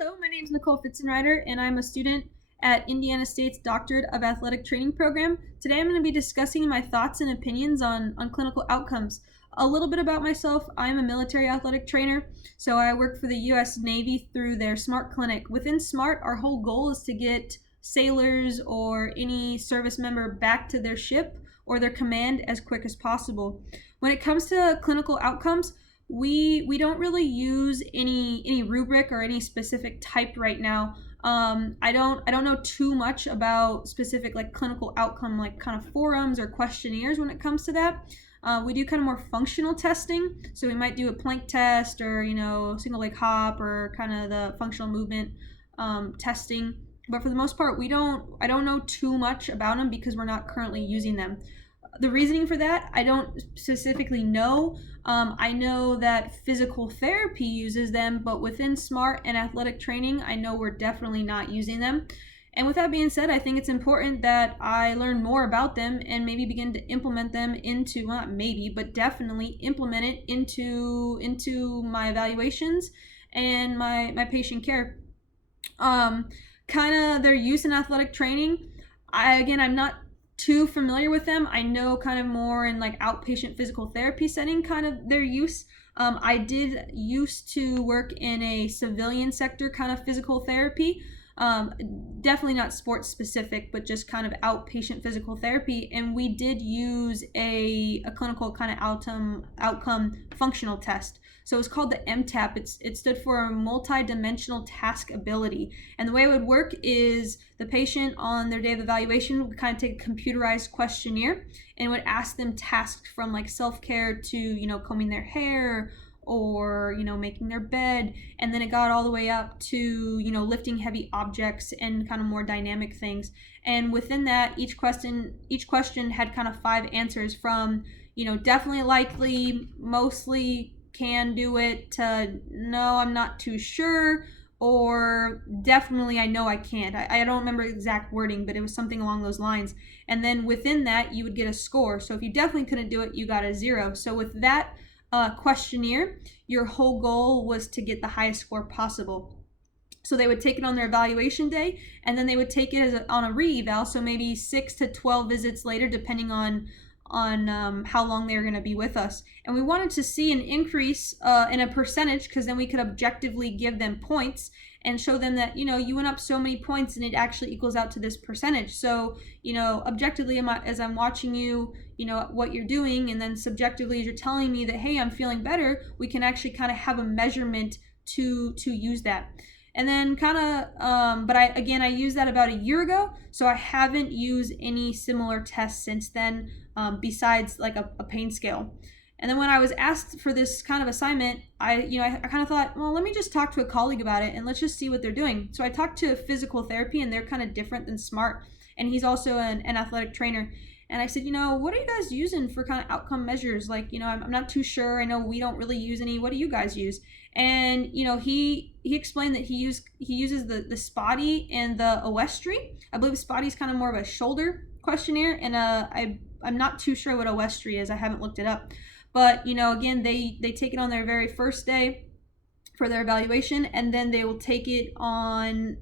Hello, my name is Nicole Fitzenreiter, and I'm a student at Indiana State's Doctorate of Athletic Training program. Today I'm going to be discussing my thoughts and opinions on clinical outcomes. A little bit about myself: I'm a military athletic trainer, so I work for the U.S. Navy through their SMART clinic. Within SMART, our whole goal is to get sailors or any service member back to their ship or their command as quick as possible. When it comes to clinical outcomes, we don't really use any rubric or any specific type right now. I don't know too much about specific like clinical outcome like kind of forums or questionnaires when it comes to that. We do kind of more functional testing, so we might do a plank test or single leg hop or kind of the functional movement testing. But for the most part, I don't know too much about them because we're not currently using them. The reasoning for that, I don't specifically know. I know that physical therapy uses them, but within SMART and athletic training, I know we're definitely not using them. And with that being said, I think it's important that I learn more about them and maybe begin to implement them into, well, not maybe, but definitely implement it into my evaluations and my patient care. Kind of their use in athletic training. I'm not too familiar with them. I know kind of more in like outpatient physical therapy setting, kind of their use. I did used to work in a civilian sector kind of physical therapy. Definitely not sports specific, but just kind of outpatient physical therapy. And we did use a clinical kind of outcome functional test. So it's called the MTAP. It stood for multi-dimensional task ability. And the way it would work is the patient on their day of evaluation would kind of take a computerized questionnaire and would ask them tasks from like self-care to, combing their hair or making their bed, and then it got all the way up to lifting heavy objects and kind of more dynamic things. And within that, each question had kind of 5 answers from definitely, likely, mostly, can do it, to no, I'm not too sure, or definitely I know I can't. I don't remember exact wording, but it was something along those lines. And then within that, you would get a score. So if you definitely couldn't do it, you got a 0. So with that questionnaire, your whole goal was to get the highest score possible. So they would take it on their evaluation day, and then they would take it on a re-eval, so maybe 6 to 12 visits later, depending on how long they were going to be with us. And we wanted to see an increase in a percentage, because then we could objectively give them points and show them that you went up so many points and it actually equals out to this percentage. So objectively, as I'm watching you, what you're doing, and then subjectively as you're telling me that, hey, I'm feeling better, we can actually kind of have a measurement to use that. And then but I used that about a year ago, so I haven't used any similar tests since then, besides like a pain scale. And then when I was asked for this kind of assignment, I kind of thought, well, let me just talk to a colleague about it and let's just see what they're doing. So I talked to physical therapy, and they're kind of different than SMART, and he's also an athletic trainer. And I said, what are you guys using for kind of outcome measures? Like, I'm not too sure. I know we don't really use any. What do you guys use? And he explained that he uses the SPOTY and the OESTRI. I believe SPOTY is kind of more of a shoulder questionnaire, and I'm not too sure what OESTRI is. I haven't looked it up. But again, they take it on their very first day for their evaluation, and then they will take it on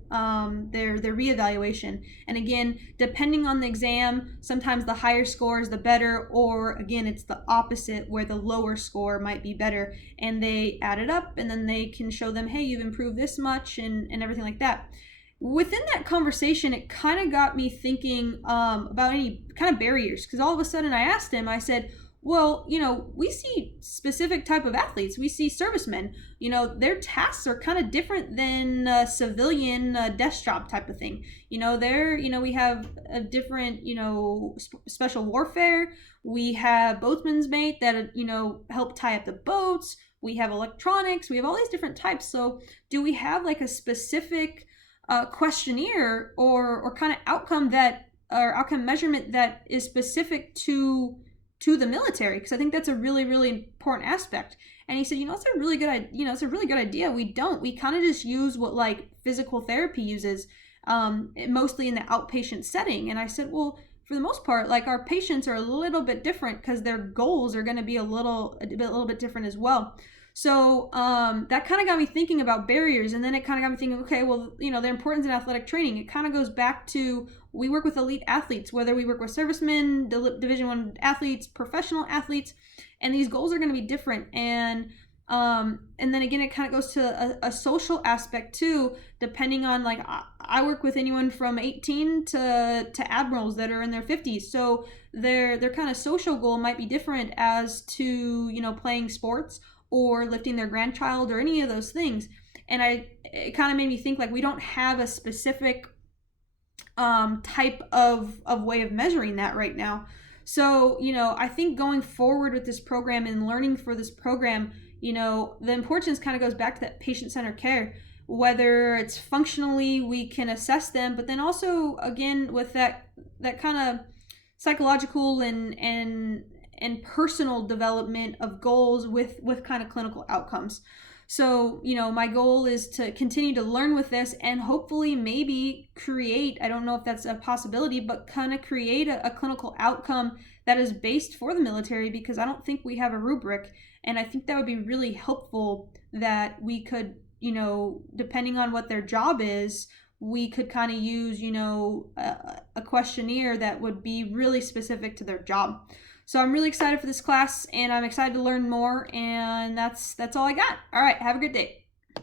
their reevaluation. And again, depending on the exam, sometimes the higher score is the better, or again, it's the opposite where the lower score might be better, and they add it up, and then they can show them, hey, you've improved this much, and everything like that. Within that conversation, it kind of got me thinking about any kind of barriers, because all of a sudden I asked him, I said, well, we see specific type of athletes. We see servicemen. Their tasks are kind of different than a civilian desk job type of thing. We have a different, special warfare. We have boatsman's mate that, help tie up the boats. We have electronics. We have all these different types. So do we have like a specific questionnaire or kind of outcome measurement that is specific to the military? Because I think that's a really, really important aspect. And he said, it's a really good idea. We kind of just use what like physical therapy uses, mostly in the outpatient setting. And I said, well, for the most part, like our patients are a little bit different because their goals are going to be a little bit different as well. So that kind of got me thinking about barriers, and then it kind of got me thinking, okay, well, the importance in athletic training. It kind of goes back to we work with elite athletes, whether we work with servicemen, Division I athletes, professional athletes, and these goals are going to be different. And then again, it kind of goes to a social aspect too, depending on like I work with anyone from 18 to admirals that are in their 50s, so their kind of social goal might be different as to playing sports or lifting their grandchild or any of those things. And it kind of made me think like we don't have a specific type of way of measuring that right now. So I think going forward with this program and learning for this program, the importance kind of goes back to that patient-centered care. Whether it's functionally we can assess them, but then also again with that kind of psychological and personal development of goals with kind of clinical outcomes. So, my goal is to continue to learn with this and hopefully maybe create, I don't know if that's a possibility, but kind of create a clinical outcome that is based for the military, because I don't think we have a rubric. And I think that would be really helpful that we could, depending on what their job is, we could kind of use, a questionnaire that would be really specific to their job. So I'm really excited for this class, and I'm excited to learn more, and that's all I got. All right, have a good day.